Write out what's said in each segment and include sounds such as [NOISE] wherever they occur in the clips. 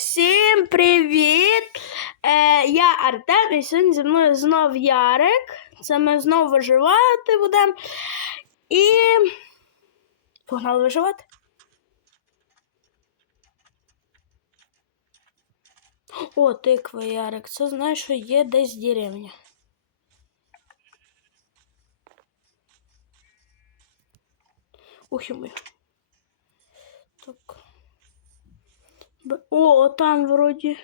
Всім привіт! Е, я Артем і сьогодні зі мною знов Ярик. Це ми знов виживати будемо. І погнали виживати. О, тиква, Ярик. Це знаєш, що є десь деревня. Ух, ми. Так. О, там вроді.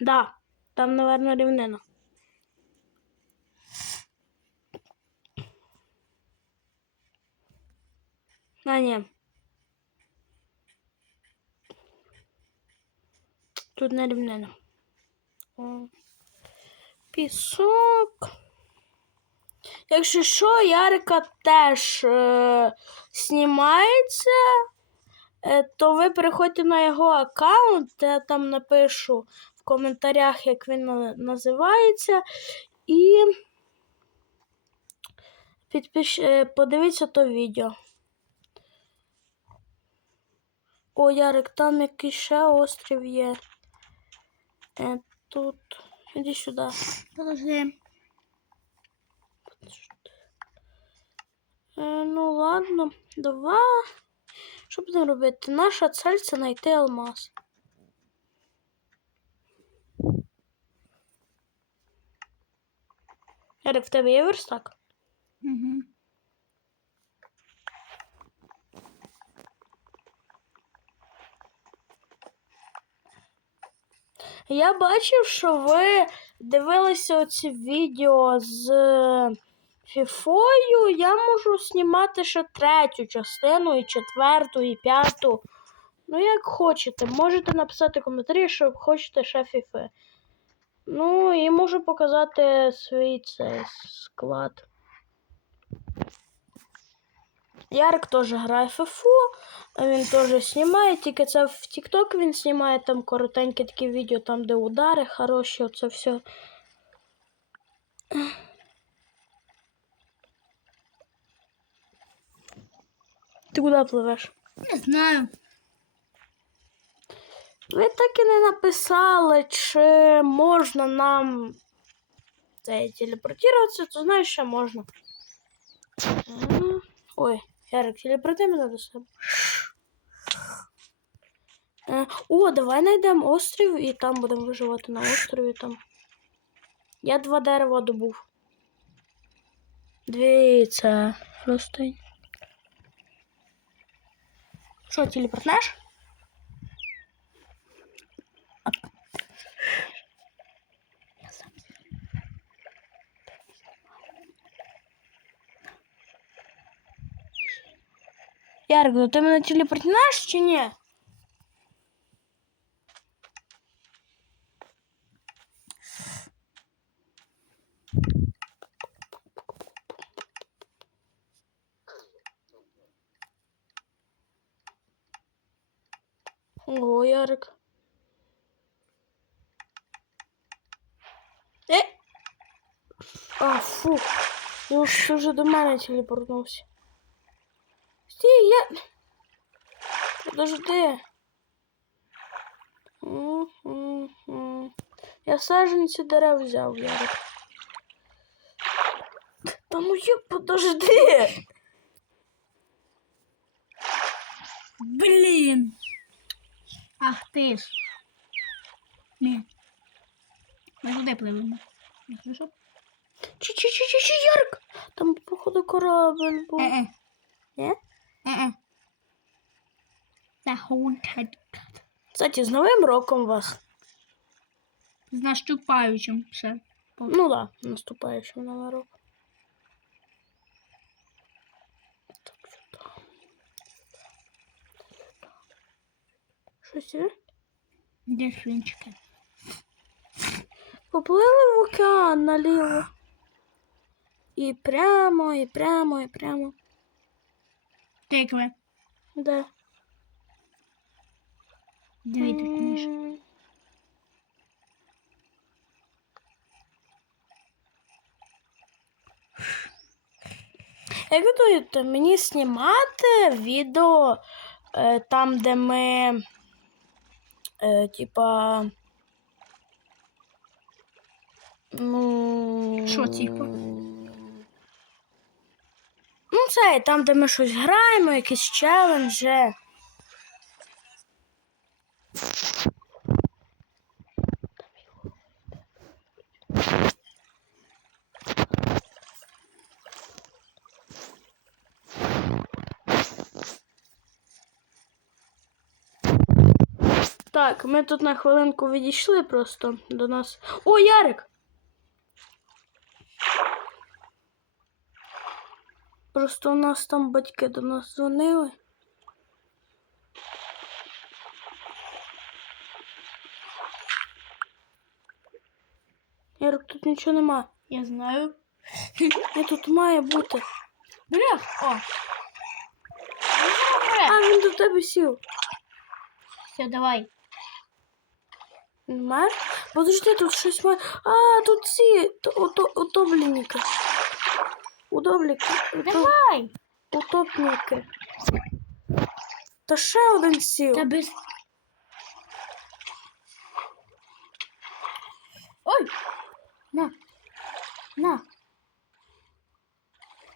Да, там, наверное, рівнина. А, ні. Тут не рівнина. Пісок. Якщо що, Ярика теж е, знімається. Е, то ви переходьте на його аккаунт, я там напишу в коментарях, як він називається. І підпиш... е, подивіться то відео. О, Ярик, там якийсь ще острів є. Е, тут. Іди сюди. Подожди. Ну ладно, давай. Що будемо робити? Наша цель це знайти алмаз. Ярик, в тебе є верстак? Угу. Я бачив, що ви дивилися оці відео з фіфою. Я можу знімати ще третю частину, і четверту, і п'яту. Ну, як хочете. Можете написати коментарі, що хочете ще фіфи. Ну, і можу показати свій цей склад. Ярик теж грає в фіфу, він теж знімає, тільки це в TikTok він знімає там коротенькі такі відео, там, де удари хороші, оце все. Ти куди пливеш? Не знаю. Ви так і не написали, чи можна нам це, телепортуватися, то знаєш, що можна. Ой, Ярик, телепорти мене до себе. Е, О, давай знайдемо острів і там будемо виживати на острові там. Я два дерева добув. Дивіться, просто. Що, телепортнеш? Ярик, ну ти мене телепортнеш чи ні? Ого, Ярик. Е! А, фу. Він ж вже до мене телепортнувся. Стій, я... Подожди. Я саджанці дерев взяв, Ярик. Та ну як подожди. Блін. Ах ти ж. Ні. Ми туди пливемо. Якщо що? Чи-чи-чи-чи-чи, Ярик. Там, походу, корабль був. Е-е. Ні? Е-е. Це haunted. Кстати, з Новим роком вас. З наступаючим ще. Ну да, наступаючим Новий рок. Щось є? Де свинчики? Поплили в океан наліво. І прямо, і прямо, і прямо. Тикви. Де? Диви тут ніж. Як ви думаєте, мені знімати відео е, там, де ми Е, типа. Ну. Що, типа? Ну, це там, де ми щось граємо, якісь челенджі. Так, ми тут на хвилинку відійшли просто до нас. О, Ярик! Просто у нас там батьки до нас дзвонили. Ярик, тут нічого нема. Я знаю. [LAUGHS] Не тут має бути. Бля, о. А, він до тебе сів. Все, давай. Мер? Подожди, тут щось має. А, тут ці утопленники. Удобліки. Давай. Утопники. Та ще один сів. Та без... Ой! На. На.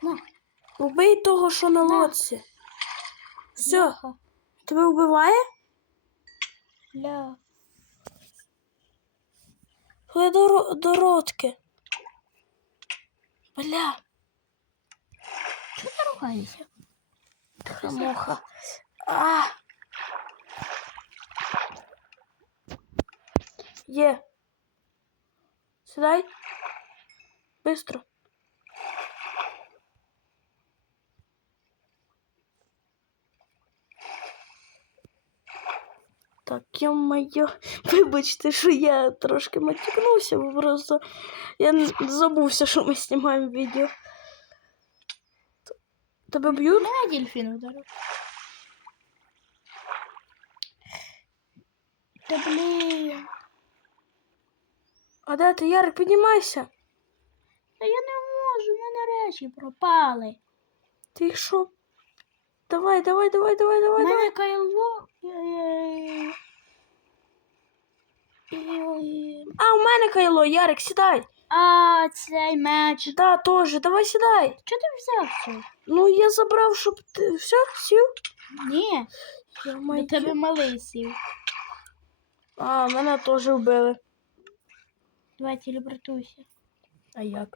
На. Убий того, що на На. лодці. Все, тебе вбиває? Ля. Ходи до, ро- до ротки. Бля, Чого ти ругаєшся? хамуха. А. Є. Сідай. Быстро. Так, ё-моё, вибачте, що я трошки матюкнувся, бо просто я забувся, що ми знімаємо відео. Тебе б'ють? Мене дельфін ударив. Та блін. А де ти, Ярик, піднімайся. Та я не можу, в мене речі пропали. Ти що? Давай, давай, давай, давай, давай, давай. мене кайло. А, у мене кайло, Ярик, сідай. А, цей меч. Да, теж, давай сідай. Чого ти взяв це? Ну, я забрав, щоб ти. Все, сів? Ні, Я до тебе малий сів. А, мене теж вбили. Давай телепортуйся. А як?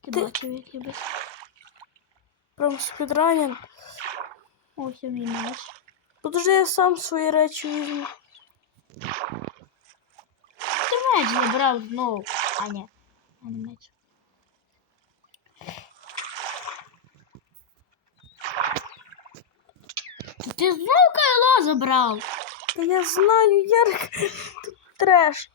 Ти, Ти- бачив. Прям спідранін. Ось мій меч. Подожди, я сам свої речі візьму. Ти меч забрав знову. А, ні. А не меч. Ти знову кайло забрав. Та я знаю, Ярик, тут треш.